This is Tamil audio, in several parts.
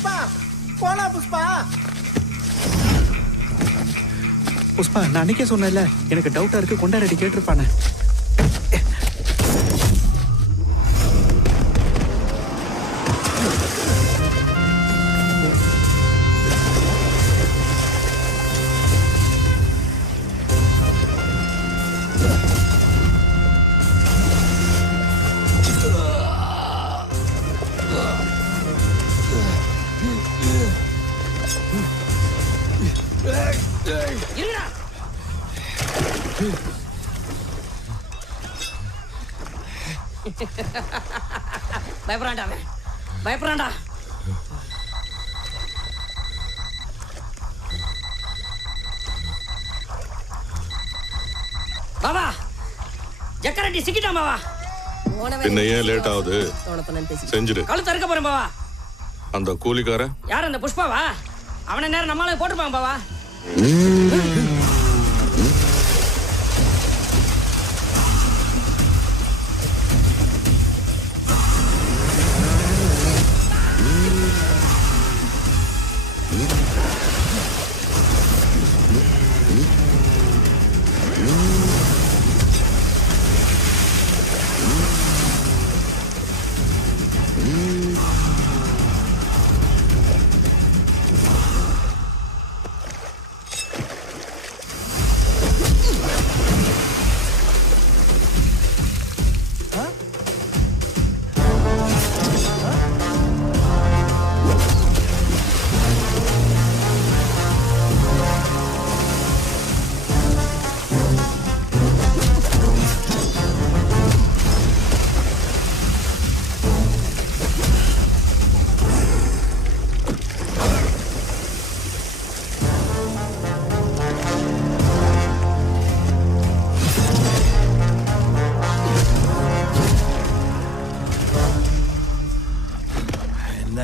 புஷ்பா போனா புஷ்பா. புஷ்பா நான் அன்னைக்கே சொன்னேன்ல, எனக்கு டவுட்டா இருக்கு, கொண்டா ரெடி கேட்டிருப்பானே. பயப்படாண்டா, பயப்படாண்டா. பாபா ஜக்கரட்டி சிக்கிட்டான் பாபா. என்ன ஏன் லேட் ஆகுது? செஞ்சிடு. கழுத்து அறுக்க போறேன் பாபா. அந்த கூலிக்கார யார்? அந்த புஷ்பாவா? அவனை நேரம் நம்மளால போட்டுருப்பாங்க பாபா.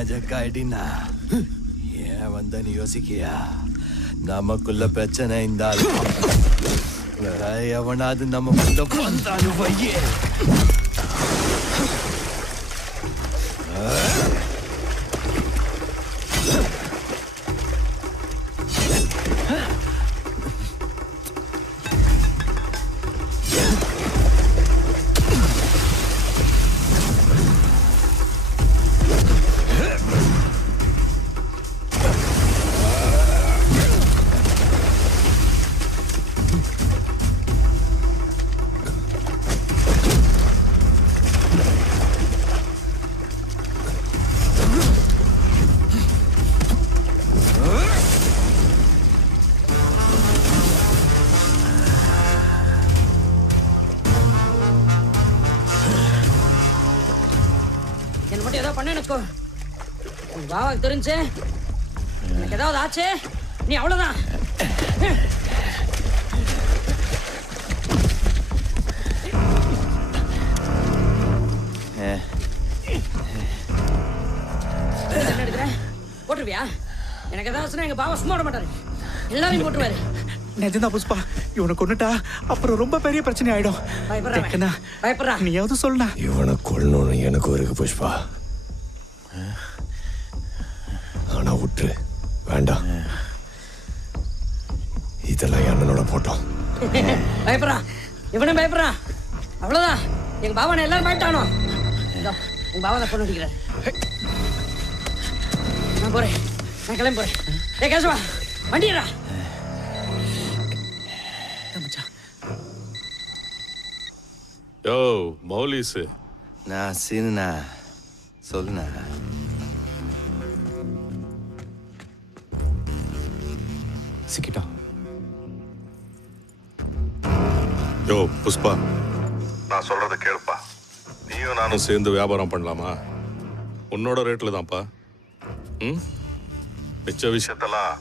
ஜக்காயிட்டினா ஏன் வந்தன்னு யோசிக்கியா? நமக்குள்ள பிரச்சனை இருந்தாலும் எவனாவது நமக்குள்ள வந்தாலும் வையே. பாபாக்கு தெரிஞ்சு எனக்கு ஏதாவது ஆச்சு நீ அவ்வளவுதான். என்ன எடுக்கிற? போட்டுருவியா? எனக்கு ஏதாவது எங்க பாபா சும்மா விட மாட்டாரு, எல்லாரையும் போட்டுருவாரு. நிஜம்தான் புஷ்பா, இவனை கொண்டுட்டா அப்புறம் ரொம்ப பெரிய பிரச்சனை ஆயிடும். பயப்படுறா, நீயாவது சொல்லுண்ணா. இவனை கொல்லணும்னு எனக்கு இருக்கு புஷ்பா. ஆனா விட்டுரு, வேண்டாம். இதெல்லாம் என்னோட போட்டோம். பயப்படுறா, இவனும் பயப்படுறா. அவ்வளவுதான், எங்க பாபா எல்லாரும் பயட்டானோ. உங்க பாபா தான் பொண்ணு அடிக்கிறார். நான் போறேன், நான் கிளம்பி போறேன். ஏ கேசவா, வண்டியரா. யோ மௌலிஸ், நான் சீனா சொல்லுண்ணா. சிக்கிட்டா. யோ புஷ்பா, நான் சொல்றத கேளுப்பா. நீயும் நானும் சேர்ந்து வியாபாரம் பண்ணலாமா? உன்னோட ரேட்ல தான்ப்பா. மிச்ச விஷயத்தெல்லாம்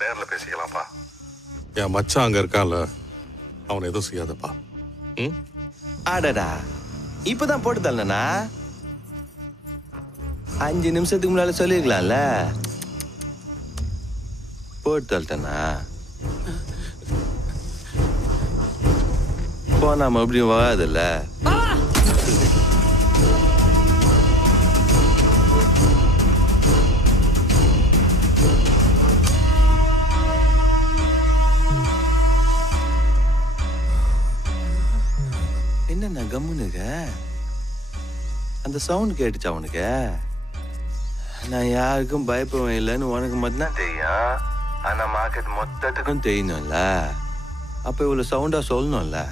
நேர்ல பேசிக்கலாம்ப்பா. என் மச்சான் அங்க இருக்கான்ல, அவனை எதுவும் செய்யாதப்பா. ஆடடா, இப்பதான் போட்டு தரலண்ணா. 5 நிமிஷத்துக்கு முன்னால சொல்லிருக்கலாம்ல. போட்டு தரட்டண்ணா. போனா மறுபடியும் வராதுல்ல. அந்த சவுண்ட் கேட்டுச்சா உனக்கு? நான் யாருக்கும் பயப்படுவேன் இல்லைன்னு உனக்கு மட்டும்தான் தெரியும். ஆனா மார்க்கெட் மொத்தத்துக்கும் தெரியணும்ல. அப்ப இவ்வளவு சவுண்டா சொல்லணும்ல.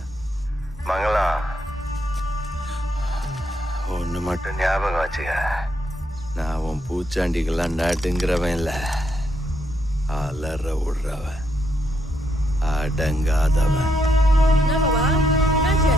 மங்களா, ஒண்ணு மட்டும் ஞாபகம் வச்சுக்க, நான் உன் பூச்சாண்டிகள்லாம் நடுங்கிறவன் இல்ல, அலற விடுறவன், அடங்காதவன். என்ன பாபா என்னாச்சு?